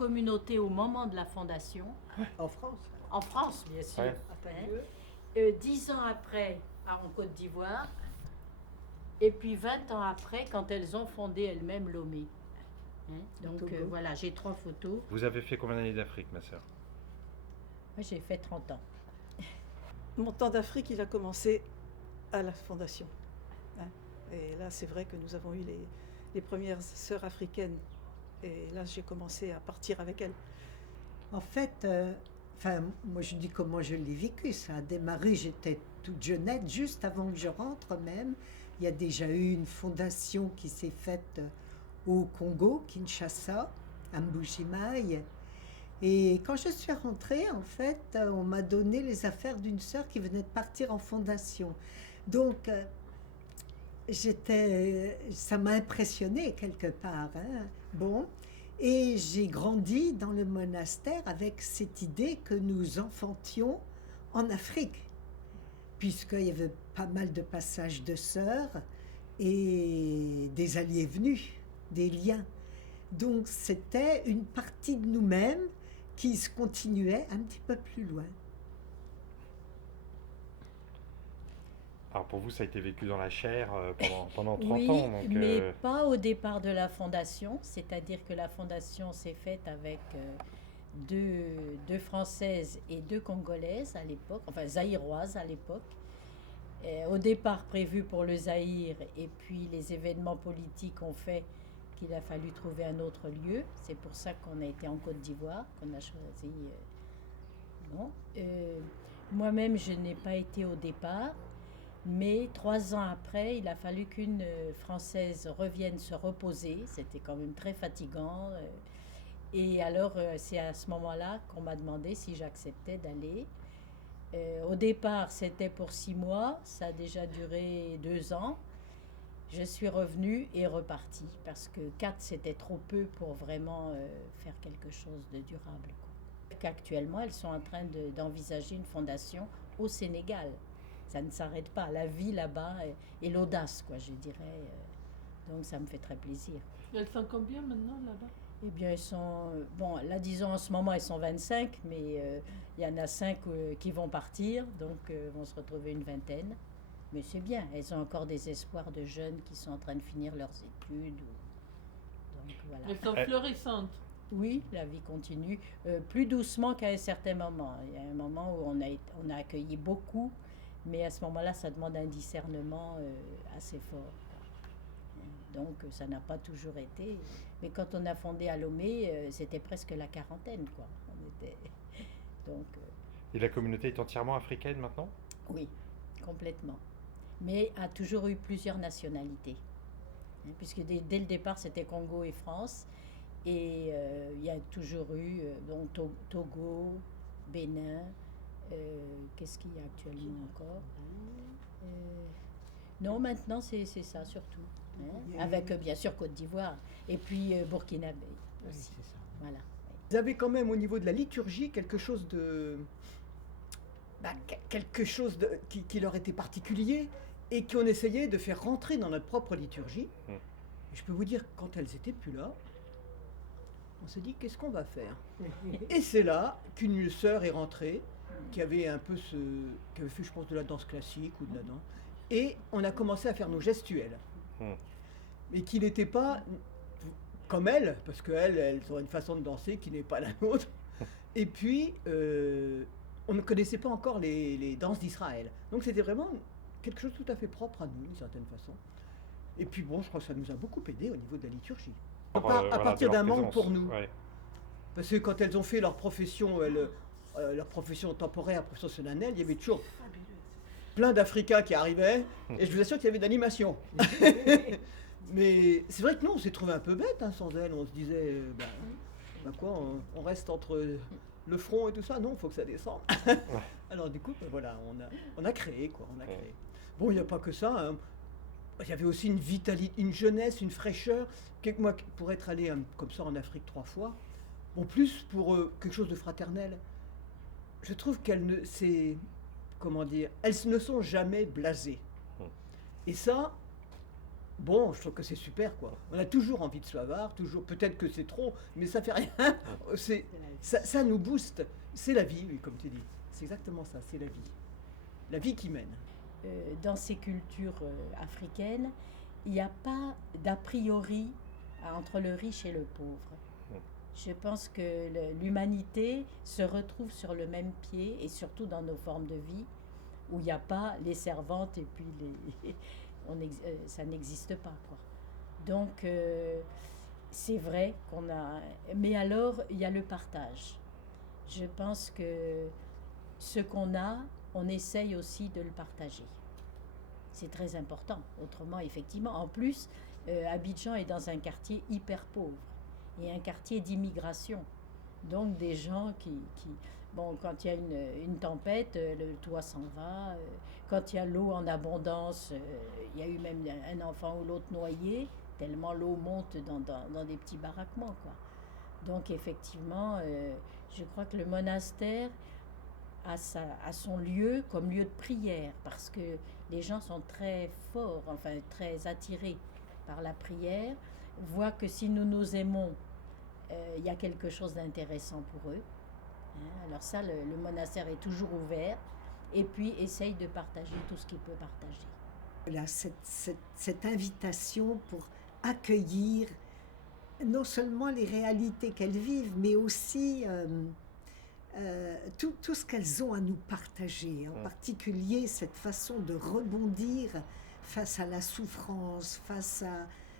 Communauté au moment de la fondation. En France. En France, bien sûr. Ouais. Hein. 10 ans après, en Côte d'Ivoire. Et puis 20 ans après, quand elles ont fondé elles-mêmes Lomé. Hein. Donc voilà, j'ai 3 photos. Vous avez fait combien d'années d'Afrique, ma sœur? Moi, j'ai fait 30 ans. Mon temps d'Afrique, il a commencé à la fondation. Hein. Et là, c'est vrai que nous avons eu les premières sœurs africaines. Et là, j'ai commencé à partir avec elles. En fait, moi je dis comment je l'ai vécu. Ça a démarré, j'étais toute jeunette, juste avant que je rentre même. Il y a déjà eu une fondation qui s'est faite au Congo, Kinshasa, à Mbujimaï. Et quand je suis rentrée, en fait, on m'a donné les affaires d'une sœur qui venait de partir en fondation. Donc, ça m'a impressionnée quelque part. Hein. Bon, et j'ai grandi dans le monastère avec cette idée que nous enfantions en Afrique, puisqu'il y avait pas mal de passages de sœurs et des alliés venus, des liens. Donc c'était une partie de nous-mêmes qui se continuait un petit peu plus loin. Alors pour vous, ça a été vécu dans la chair pendant 30 Oui, ans. Donc, mais pas au départ de la fondation. C'est-à-dire que la fondation s'est faite avec deux Françaises et 2 Congolaises à l'époque, enfin zaïroises à l'époque. Au départ prévu pour le Zaïre, et puis les événements politiques ont fait qu'il a fallu trouver un autre lieu. C'est pour ça qu'on a été en Côte d'Ivoire, qu'on a choisi. Bon. Moi-même, je n'ai pas été au départ, mais 3 ans après, il a fallu qu'une Française revienne se reposer. C'était quand même très fatigant. Et alors, c'est à ce moment-là qu'on m'a demandé si j'acceptais d'aller. Au départ, c'était pour 6 mois. Ça a déjà duré 2 ans. Je suis revenue et repartie parce que 4, c'était trop peu pour vraiment faire quelque chose de durable. Actuellement, elles sont en train d'envisager une fondation au Sénégal. Ça ne s'arrête pas. La vie là-bas et l'audace, quoi, je dirais. Donc ça me fait très plaisir. Et elles sont combien maintenant là-bas? Eh bien, elles sont... Bon, là, disons, en ce moment, elles sont 25, mais il y en a 5 qui vont partir, donc vont se retrouver une vingtaine. Mais c'est bien, elles ont encore des espoirs de jeunes qui sont en train de finir leurs études. Donc voilà. Elles sont florissantes. Oui, la vie continue, plus doucement qu'à un certain moment. Il y a un moment où on a accueilli beaucoup, mais à ce moment-là, ça demande un discernement assez fort. Donc ça n'a pas toujours été. Mais quand on a fondé à Lomé, c'était presque la quarantaine, quoi. Donc, et la communauté est entièrement africaine maintenant? oui, complètement. Mais a toujours eu plusieurs nationalités. Puisque dès le départ, c'était Congo et France. Et il y a toujours eu donc Togo, Bénin, qu'est-ce qu'il y a actuellement encore? Non, maintenant c'est ça surtout. Hein, avec bien sûr Côte d'Ivoire et puis Burkinabé aussi. Oui, c'est ça. Voilà. Vous avez quand même au niveau de la liturgie quelque chose de... qui leur était particulier et qu'on essayait de faire rentrer dans notre propre liturgie. Et je peux vous dire, quand elles étaient plus là, on s'est dit, qu'est-ce qu'on va faire? Et c'est là qu'une sœur est rentrée, qui avait qui avait fait, je pense, de la danse classique ou de la danse. Et on a commencé à faire nos gestuels. Mais qui n'étaient pas comme elles, parce qu'elles ont une façon de danser qui n'est pas la nôtre. Et puis, on ne connaissait pas encore les danses d'Israël. Donc c'était vraiment quelque chose de tout à fait propre à nous, d'une certaine façon. Et puis bon, je crois que ça nous a beaucoup aidé au niveau de la liturgie. À partir d'un manque pour nous. Ouais. Parce que quand elles ont fait leur profession, leur profession temporaire, leur profession solennelle, il y avait toujours plein d'Africains qui arrivaient, et je vous assure qu'il y avait de l'animation. Mais c'est vrai que nous, on s'est trouvé un peu bête sans elles. On se disait, quoi, on reste entre le front et tout ça. Non, il faut que ça descende. Alors du coup, voilà, on a créé, quoi. On a créé. Bon, il n'y a pas que ça. Hein. Il y avait aussi une vitalité, une jeunesse, une fraîcheur. Moi, pour être allé comme ça en Afrique 3 fois, bon, plus pour quelque chose de fraternel, je trouve qu'elles ne, elles ne sont jamais blasées. Et ça, Bon, je trouve que c'est super, quoi. On a toujours envie de se avoir, toujours. Peut-être que c'est trop, mais ça fait rien. Ça nous booste. C'est la vie, oui, comme tu dis. C'est exactement ça, c'est la vie. La vie qui mène. Dans ces cultures africaines, il n'y a pas d'a priori entre le riche et le pauvre. Je pense que l'humanité se retrouve sur le même pied, et surtout dans nos formes de vie, où il n'y a pas les servantes et puis ça n'existe pas, quoi. Donc, c'est vrai qu'on a... Mais alors, il y a le partage. Je pense que ce qu'on a, on essaye aussi de le partager. C'est très important. Autrement, effectivement, en plus, Abidjan est dans un quartier hyper pauvre et un quartier d'immigration. Donc, des gens bon, quand il y a une tempête, le toit s'en va. Quand il y a l'eau en abondance, il y a eu même un enfant ou l'autre noyé, tellement l'eau monte dans des petits baraquements, quoi. Donc, effectivement, je crois que le monastère a son lieu comme lieu de prière, parce que les gens sont très forts, enfin très attirés par la prière, voient que si nous nous aimons, il y a quelque chose d'intéressant pour eux. Alors ça, le monastère est toujours ouvert, et puis essaye de partager tout ce qu'il peut partager. Voilà, cette invitation pour accueillir non seulement les réalités qu'elles vivent, mais aussi tout ce qu'elles ont à nous partager, en particulier cette façon de rebondir face à la souffrance,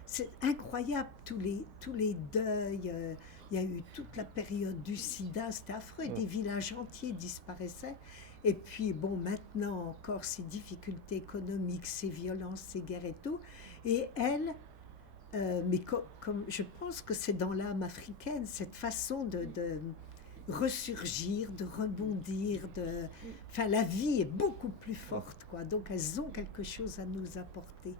c'est incroyable, tous les deuils. Il y a eu toute la période du sida, c'était affreux, des villages entiers disparaissaient. Et puis, bon, maintenant encore, ces difficultés économiques, ces violences, ces guerres et tout. Et elle, mais comme je pense que c'est dans l'âme africaine, cette façon de ressurgir, de rebondir, enfin, la vie est beaucoup plus forte, quoi. Donc, elles ont quelque chose à nous apporter.